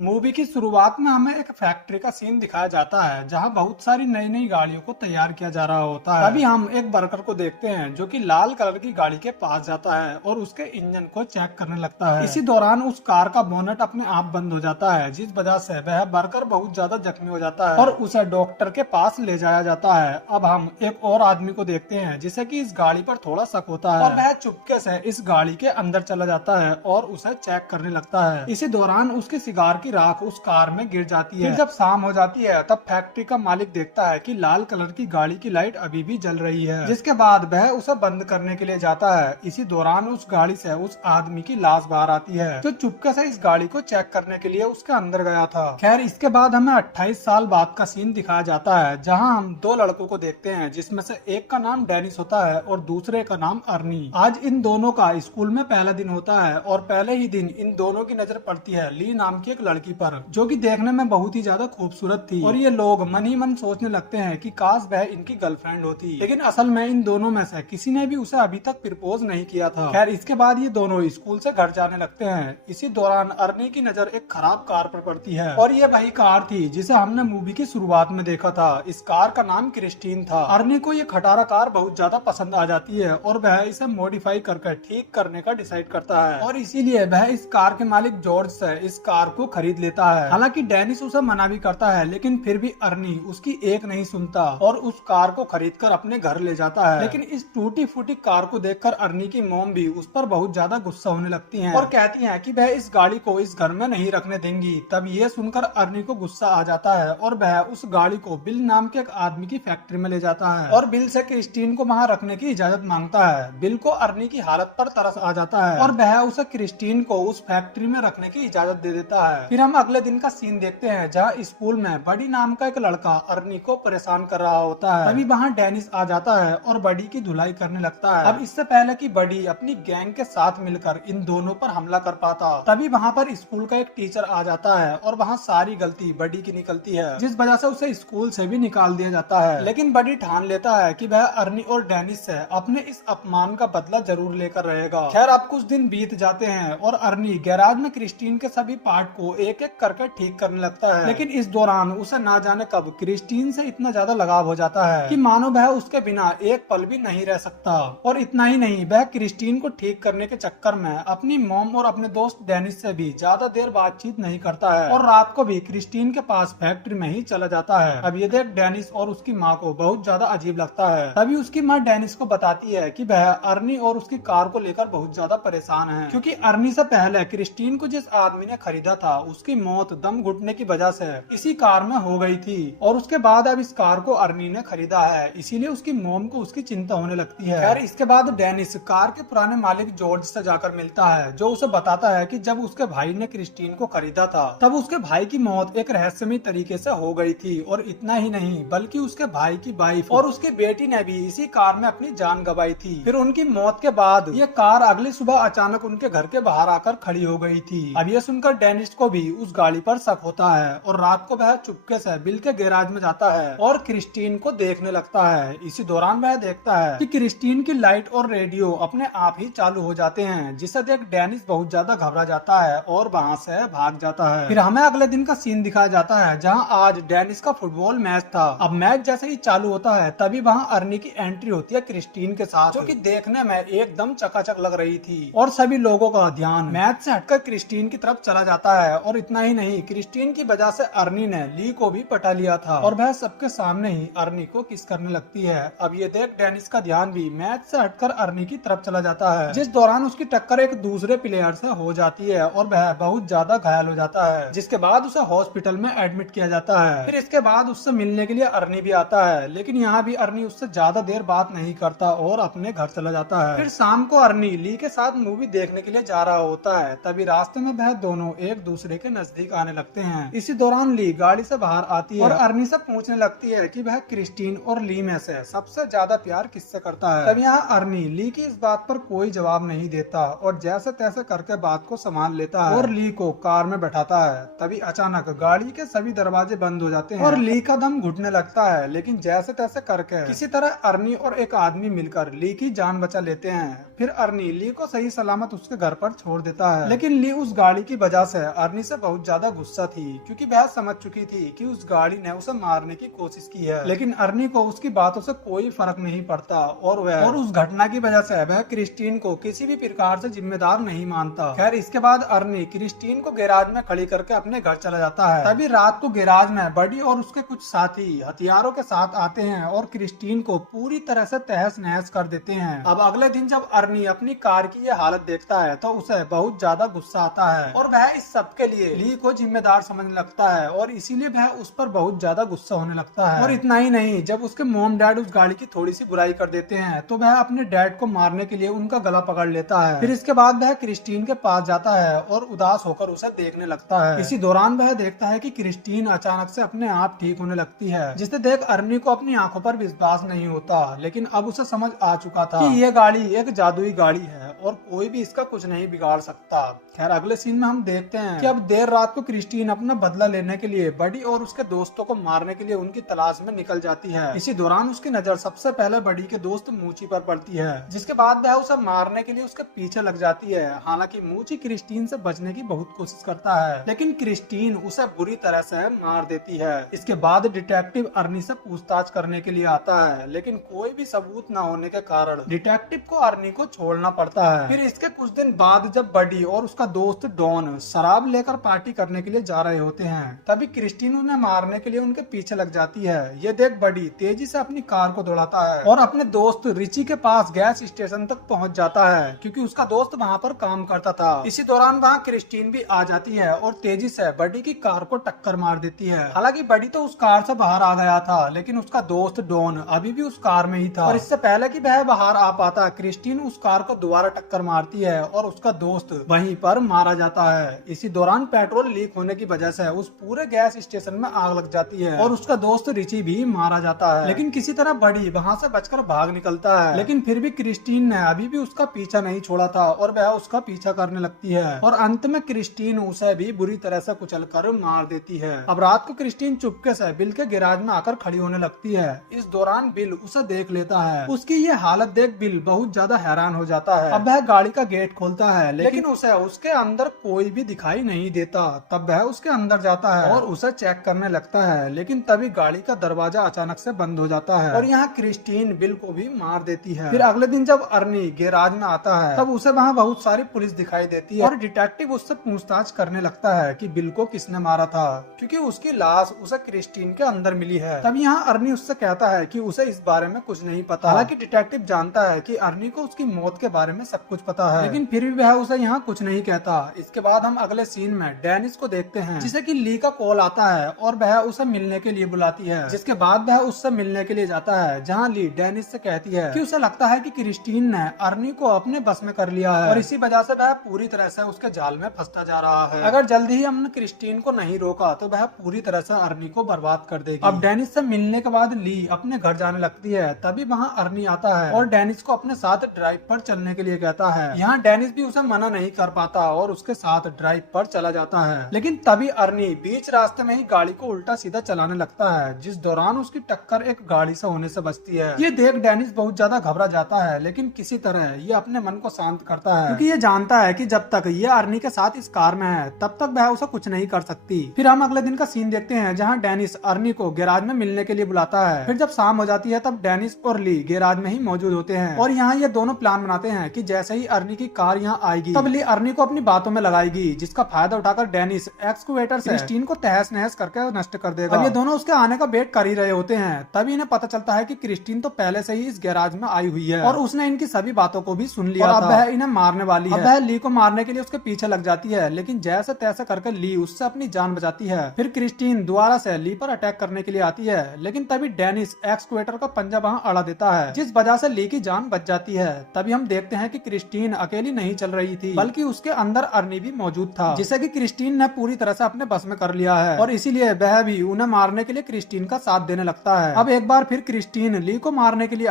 Movie की शुरुआत में हमें एक फैक्ट्री का सीन दिखाया जाता है जहां बहुत सारी नई नई गाड़ियों को तैयार किया जा रहा होता है। तभी हम एक वर्कर को देखते हैं जो कि लाल कलर की गाड़ी के पास जाता है और उसके इंजन को चेक करने लगता है। इसी दौरान उस कार का बोनट अपने आप बंद हो जाता है, जिस वजह से वह वर्कर बहुत ज्यादा जख्मी हो जाता है और उसे डॉक्टर के पास ले जाया जाता है। अब हम एक और आदमी को देखते हैं जिसे कि इस गाड़ी पर थोड़ा शक होता है और वह चुपके से इस गाड़ी के अंदर चला जाता है और उसे चेक करने लगता है। इसी दौरान उसकी सिगार की राख उस कार में गिर जाती है। फिर जब शाम हो जाती है तब फैक्ट्री का मालिक देखता है कि लाल कलर की गाड़ी की लाइट अभी भी जल रही है, जिसके बाद वह उसे बंद करने के लिए जाता है। इसी दौरान उस गाड़ी से उस आदमी की लाश बाहर आती है जो चुपके से इस गाड़ी को चेक करने के लिए उसके अंदर गया था। खैर, इसके बाद हमें 28 साल बाद का सीन दिखाया जाता है जहाँ हम दो लड़कों को देखते हैं जिसमें से एक का नाम डेनिस होता है और दूसरे का नाम अर्नी। आज इन दोनों का स्कूल में पहला दिन होता है और पहले ही दिन इन दोनों की नजर पड़ती है ली नाम की एक लड़की पर, जो कि देखने में बहुत ही ज्यादा खूबसूरत थी और ये लोग मन ही मन सोचने लगते हैं कि काश वह इनकी गर्लफ्रेंड होती, लेकिन असल में इन दोनों में से किसी ने भी उसे अभी तक प्रपोज नहीं किया था। खैर, इसके बाद ये दोनों स्कूल से घर जाने लगते हैं। इसी दौरान अर्नी की नजर एक खराब कार पर पड़ती है और ये वही कार थी जिसे हमने मूवी की शुरुआत में देखा था। इस कार का नाम क्रिस्टीन था। अर्नी को ये खटारा कार बहुत ज्यादा पसंद आ जाती है और वह इसे मॉडिफाई करके ठीक करने का डिसाइड करता है और इसीलिए वह इस कार के मालिक जॉर्ज से इस कार को खरीद लेता है। हालांकि डेनिस उसे मना भी करता है, लेकिन फिर भी अर्नी उसकी एक नहीं सुनता और उस कार को खरीदकर अपने घर ले जाता है। लेकिन इस टूटी फूटी कार को देखकर अर्नी की मॉम भी उस पर बहुत ज्यादा गुस्सा होने लगती हैं और कहती हैं कि वह इस गाड़ी को इस घर में नहीं रखने देंगी। तब ये सुनकर अर्नी को गुस्सा आ जाता है और वह उस गाड़ी को बिल नाम के एक आदमी की फैक्ट्री में ले जाता है और बिल से क्रिस्टीन को वहाँ रखने की इजाजत मांगता है। बिल को अर्नी की हालत पर तरस आ जाता है और वह उसे क्रिस्टीन को उस फैक्ट्री में रखने की इजाजत दे देता है। फिर हम अगले दिन का सीन देखते हैं जहाँ स्कूल में बडी नाम का एक लड़का अर्नी को परेशान कर रहा होता है। तभी वहाँ डेनिस आ जाता है और बडी की धुलाई करने लगता है। अब इससे पहले कि बडी अपनी गैंग के साथ मिलकर इन दोनों पर हमला कर पाता, तभी वहाँ पर स्कूल का एक टीचर आ जाता है और वहाँ सारी गलती बडी की निकलती है, जिस वजह से उसे स्कूल से भी निकाल दिया जाता है। लेकिन बडी ठान लेता है कि वह अर्नी और डेनिस से अपने इस अपमान का बदला जरूर लेकर रहेगा। खैर, अब कुछ दिन बीत जाते हैं और अर्नी गैराज में क्रिस्टीन के सभी पार्ट को एक एक करके ठीक करने लगता है। लेकिन इस दौरान उसे ना जाने कब क्रिस्टीन से इतना ज्यादा लगाव हो जाता है कि मानो वह उसके बिना एक पल भी नहीं रह सकता। और इतना ही नहीं, वह क्रिस्टीन को ठीक करने के चक्कर में अपनी मॉम और अपने दोस्त डेनिस से भी ज्यादा देर बातचीत नहीं करता है और रात को भी क्रिस्टीन के पास फैक्ट्री में ही चला जाता है। अब ये देख डेनिस और उसकी माँ को बहुत ज्यादा अजीब लगता है। तभी उसकी माँ डेनिस को बताती है कि वह अर्नी और उसकी कार को लेकर बहुत ज्यादा परेशान है, क्योंकि अर्नी से पहले क्रिस्टीन को जिस आदमी ने खरीदा था उसकी मौत दम घुटने की वजह से इसी कार में हो गई थी और उसके बाद अब इस कार को अर्नी ने खरीदा है, इसीलिए उसकी मॉम को उसकी चिंता होने लगती है। खैर, इसके बाद डेनिस कार के पुराने मालिक जॉर्ज से जाकर मिलता है, जो उसे बताता है कि जब उसके भाई ने क्रिस्टीन को खरीदा था तब उसके भाई की मौत एक रहस्यमय तरीके से हो गई थी और इतना ही नहीं बल्कि उसके भाई की वाइफ और उसकी बेटी ने भी इसी कार में अपनी जान गंवाई थी। फिर उनकी मौत के बाद ये कार अगली सुबह अचानक उनके घर के बाहर आकर खड़ी हो गई थी। अब ये सुनकर डेनिस को भी उस गाड़ी पर शक होता है और रात को वह चुपके से बिल के गैराज में जाता है और क्रिस्टीन को देखने लगता है। इसी दौरान वह देखता है कि क्रिस्टीन की लाइट और रेडियो अपने आप ही चालू हो जाते हैं, जिसे देख डेनिस बहुत ज्यादा घबरा जाता है और वहाँ से भाग जाता है। फिर हमें अगले दिन का सीन दिखाया जाता है जहाँ आज डेनिस का फुटबॉल मैच था। अब मैच जैसे ही चालू होता है तभी वहाँ अर्नी की एंट्री होती है क्रिस्टीन के साथ, जो कि देखने में एकदम चकाचक लग रही थी और सभी लोगों का ध्यान मैच से हटकर क्रिस्टीन की तरफ चला जाता है। और इतना ही नहीं, क्रिस्टीन की वजह से अर्नी ने ली को भी पटा लिया था और वह सबके सामने ही अर्नी को किस करने लगती है। अब ये देख डेनिस का ध्यान भी मैच से हटकर अर्नी की तरफ चला जाता है, जिस दौरान उसकी टक्कर एक दूसरे प्लेयर से हो जाती है और वह बहुत ज्यादा घायल हो जाता है, जिसके बाद उसे हॉस्पिटल में एडमिट किया जाता है। फिर इसके बाद उससे मिलने के लिए अर्नी भी आता है, लेकिन यहाँ भी अर्नी उससे ज्यादा देर बात नहीं करता और अपने घर चला जाता है। फिर शाम को अर्नी ली के साथ मूवी देखने के लिए जा रहा होता है, तभी रास्ते में वह दोनों एक दूसरे के नजदीक आने लगते हैं। इसी दौरान ली गाड़ी से बाहर आती है और अर्नी से पूछने लगती है कि वह क्रिस्टीन और ली में से सबसे ज्यादा प्यार किससे करता है। तब यहाँ अर्नी ली की इस बात पर कोई जवाब नहीं देता और जैसे तैसे करके बात को संभाल लेता है और ली को कार में बैठाता है। तभी अचानक गाड़ी के सभी दरवाजे बंद हो जाते हैं और ली का दम घुटने लगता है, लेकिन जैसे तैसे करके किसी तरह अर्नी और एक आदमी मिलकर ली की जान बचा लेते हैं। फिर अर्नी ली को सही सलामत उसके घर पर छोड़ देता है। लेकिन ली उस गाड़ी की वजह से अर्नी से बहुत ज्यादा गुस्सा थी, क्योंकि वह समझ चुकी थी कि उस गाड़ी ने उसे मारने की कोशिश की है। लेकिन अर्नी को उसकी बातों से कोई फर्क नहीं पड़ता और उस घटना की वजह से वह क्रिस्टीन को किसी भी प्रकार से जिम्मेदार नहीं मानता। खैर इसके बाद अर्नी क्रिस्टीन को गैराज में खड़ी करके अपने घर चला जाता है। तभी रात को गैराज में बडी और उसके कुछ साथी हथियारों के साथ आते हैं और क्रिस्टीन को पूरी तरह से तहस नहस कर देते हैं। अब अगले दिन जब अर्नी अपनी कार की ये हालत देखता है तो उसे बहुत ज्यादा गुस्सा आता है और वह इस सब के लिए ली को जिम्मेदार समझने लगता है और इसीलिए वह उस पर बहुत ज्यादा गुस्सा होने लगता है। और इतना ही नहीं, जब उसके मॉम डैड उस गाड़ी की थोड़ी सी बुराई कर देते हैं तो वह अपने डैड को मारने के लिए उनका गला पकड़ लेता है। फिर इसके बाद वह क्रिस्टीन के पास जाता है और उदास होकर उसे देखने लगता है। इसी दौरान वह देखता है कि क्रिस्टीन अचानक से अपने आप ठीक होने लगती है, जिसे देख अर्नी को अपनी आंखों पर विश्वास नहीं होता। लेकिन अब उसे समझ आ चुका था कि ये गाड़ी एक जादुई गाड़ी है और कोई भी इसका कुछ नहीं बिगाड़ सकता। खैर अगले सीन में हम देखते हैं कि अब देर रात को क्रिस्टीन अपना बदला लेने के लिए बडी और उसके दोस्तों को मारने के लिए उनकी तलाश में निकल जाती है। इसी दौरान उसकी नजर सबसे पहले बडी के दोस्त मूची पर पड़ती है, जिसके बाद वह उसे मारने के लिए उसके पीछे लग जाती है। हालांकि मूची क्रिस्टीन से बचने की बहुत कोशिश करता है, लेकिन क्रिस्टीन उसे बुरी तरह से मार देती है। इसके बाद डिटेक्टिव अर्नी से पूछताछ करने के लिए आता है, लेकिन कोई भी सबूत न होने के कारण डिटेक्टिव को अर्नी को छोड़ना पड़ता है। फिर इसके कुछ दिन बाद जब बडी और उसका दोस्त डॉन शराब लेकर पार्टी करने के लिए जा रहे होते हैं, तभी क्रिस्टीन उन्हें मारने के लिए उनके पीछे लग जाती है। ये देख बडी तेजी से अपनी कार को दौड़ाता है और अपने दोस्त रिची के पास गैस स्टेशन तक पहुंच जाता है, क्योंकि उसका दोस्त वहां पर काम करता था। इसी दौरान वहां क्रिस्टीन भी आ जाती है और तेजी से बडी की कार को टक्कर मार देती है। हालांकि बडी तो उस कार से बाहर आ गया था, लेकिन उसका दोस्त डॉन अभी भी उस कार में ही था। और इससे पहले कि वह बाहर आ पाता, क्रिस्टीन उस कार को दोबारा टक्कर मारती है और उसका दोस्त वहीं पर मारा जाता है। इसी दौरान पेट्रोल लीक होने की वजह से उस पूरे गैस स्टेशन में आग लग जाती है और उसका दोस्त रिची भी मारा जाता है। लेकिन किसी तरह बडी वहां से बचकर भाग निकलता है, लेकिन फिर भी क्रिस्टीन ने अभी भी उसका पीछा नहीं छोड़ा था और वह उसका पीछा करने लगती है और अंत में क्रिस्टीन उसे भी बुरी तरह से कुचलकर मार देती है। अब रात को क्रिस्टीन चुपके से बिल के गैराज में आकर खड़ी होने लगती है। इस दौरान बिल उसे देख लेता है। उसकी ये हालत देख बिल बहुत ज्यादा हैरान हो जाता है। अब वह गाड़ी का गेट खोलता है, लेकिन उसे उसके अंदर कोई भी दिखाई नहीं देता। तब वह उसके अंदर जाता है और उसे चेक करने लगता है, लेकिन तभी गाड़ी का दरवाजा अचानक से बंद हो जाता है और यहाँ क्रिस्टीन बिल को भी मार देती है। फिर अगले दिन जब अर्नी गैराज में आता है तब उसे वहाँ बहुत सारी पुलिस दिखाई देती है और डिटेक्टिव उससे पूछताछ करने लगता है कि बिल को किसने मारा था, क्योंकि उसकी लाश उसे क्रिस्टीन के अंदर मिली है। तब यहाँ अर्नी उससे कहता है कि उसे इस बारे में कुछ नहीं पता। हालांकि डिटेक्टिव जानता है कि अर्नी को उसकी मौत के बारे में सब कुछ पता है, लेकिन फिर भी वह उसे यहाँ कुछ नहीं कहता। इसके बाद हम अगले सीन में डेनिस को देखते हैं, जिसे कि ली का कॉल आता है और वह उसे मिलने के लिए बुलाती है। जिसके बाद वह उससे मिलने के लिए जाता है, जहाँ ली डेनिस से कहती है कि उसे लगता है कि क्रिस्टीन ने अर्नी को अपने बस में कर लिया है और इसी वजह से वह पूरी तरह से उसके जाल में फंसता जा रहा है। अगर जल्दी ही हमने क्रिस्टीन को नहीं रोका तो वह पूरी तरह से अर्नी को बर्बाद कर देगी। अब डेनिस से मिलने के बाद ली अपने घर जाने लगती है। तभी वहाँ अर्नी आता है और डेनिस को अपने साथ ड्राइव पर चलने के लिए कहता है। यहाँ डेनिस भी उसे मना नहीं कर पाता और उसके साथ ड्राइव पर चला जाता है। लेकिन तभी अर्नी बीच रास्ते में ही गाड़ी को उल्टा सीधा चलाने लगता है, जिस दौरान उसकी टक्कर एक गाड़ी से होने से बचती है। ये देख डेनिस बहुत ज्यादा घबरा जाता है, लेकिन किसी तरह ये अपने मन को शांत करता है, क्योंकि ये जानता है कि जब तक ये अर्नी के साथ इस कार में है तब तक वह उसे कुछ नहीं कर सकती। फिर हम अगले दिन का सीन देखते हैं, जहाँ डेनिस अर्नी को गैराज में मिलने के लिए बुलाता है। फिर जब शाम हो जाती है तब डेनिस और ली गैराज में ही मौजूद होते हैं और यहाँ ये दोनों प्लान बनाते हैं कि जैसे ही अर्नी की कार यहाँ आएगी तब ली अर्नी को अपनी बातों में लगाएगी, जिसका फायदा उठाकर डेनिस एक्सकवेटर से क्रिस्टीन को तहस नहस करके नष्ट कर देगा। अब ये दोनों उसके आने का वेट कर ही रहे होते हैं। तभी इन्हें पता चलता है कि क्रिस्टीन तो पहले से ही इस गैराज में आई हुई है और उसने इनकी सभी बातों को भी सुन लिया और अब वह इन्हें मारने वाली है। अब वह ली को मारने के लिए उसके पीछे लग जाती है, लेकिन जैसे तैसे करके ली उससे अपनी जान बचाती है। फिर क्रिस्टीन दोबारा से ली पर अटैक करने के लिए आती है, लेकिन तभी डेनिस एक्सकवेटर का पंजा वहाँ अड़ा देता है, जिस वजह से ली की जान बच जाती है। तभी हम देखते हैं कि क्रिस्टीन अकेली नहीं चल रही थी, बल्कि उसके अंदर अर्नी भी मौजूद था, जिसे कि क्रिस्टीन ने पूरी तरह से अपने बस में कर लिया है और इसीलिए वह भी उन्हें मारने के लिए क्रिस्टीन का साथ देने लगता है। अब एक बार फिर क्रिस्टीन ली को मारने के लिए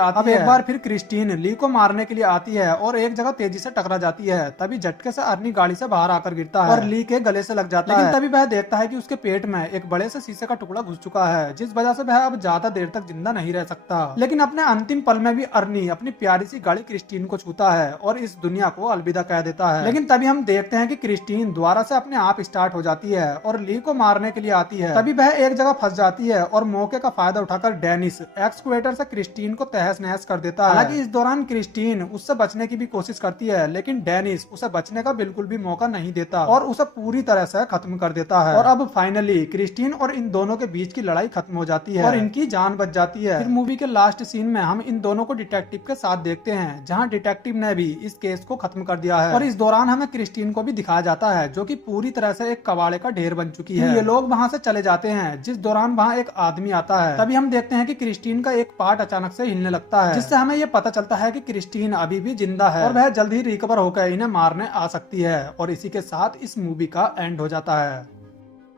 आती है और एक जगह तेजी से टकरा जाती है। तभी झटके से अर्नी गाड़ी से बाहर आकर गिरता है और ली के गले से लग जाता है। लेकिन तभी वह देखता है कि उसके पेट में एक बड़े से शीशे का टुकड़ा घुस चुका है, जिस वजह से वह अब ज्यादा देर तक जिंदा नहीं रह सकता। लेकिन अपने अंतिम पल में भी अर्नी अपनी प्यारी सी गाड़ी क्रिस्टीन को छूता है और इस दुनिया को अलविदा कह देता है। लेकिन तभी हम देखते हैं कि क्रिस्टीन दोबारा से अपने आप स्टार्ट हो जाती है और ली को मारने के लिए आती है। तभी वह एक जगह फंस जाती है और मौके का फायदा उठाकर डेनिस एक्सकवेटर से क्रिस्टीन को तहस नहस कर देता है। हालांकि इस दौरान क्रिस्टीन उससे बचने की भी कोशिश करती है, लेकिन डेनिस उसे बचने का बिल्कुल भी मौका नहीं देता और उसे पूरी तरह से खत्म कर देता है। और अब फाइनली क्रिस्टीन और इन दोनों के बीच की लड़ाई खत्म हो जाती है और इनकी जान बच जाती है। फिर मूवी के लास्ट सीन में हम इन दोनों को डिटेक्टिव के साथ देखते हैं, जहां डिटेक्टिव ने भी इस केस को खत्म कर दिया है। और इस दौरान हमें क्रिस्टीन को भी दिखाया जाता है, जो कि पूरी तरह से एक कबाड़े का ढेर बन चुकी है। ये लोग वहां से चले जाते हैं, जिस दौरान वहां एक आदमी आता है। तभी हम देखते हैं कि क्रिस्टीन का एक पार्ट अचानक से हिलने लगता है, जिससे हमें ये पता चलता है कि क्रिस्टीन अभी भी जिंदा है और वह जल्द ही रिकवर होकर इन्हें मारने आ सकती है। और इसी के साथ इस मूवी का एंड हो जाता है।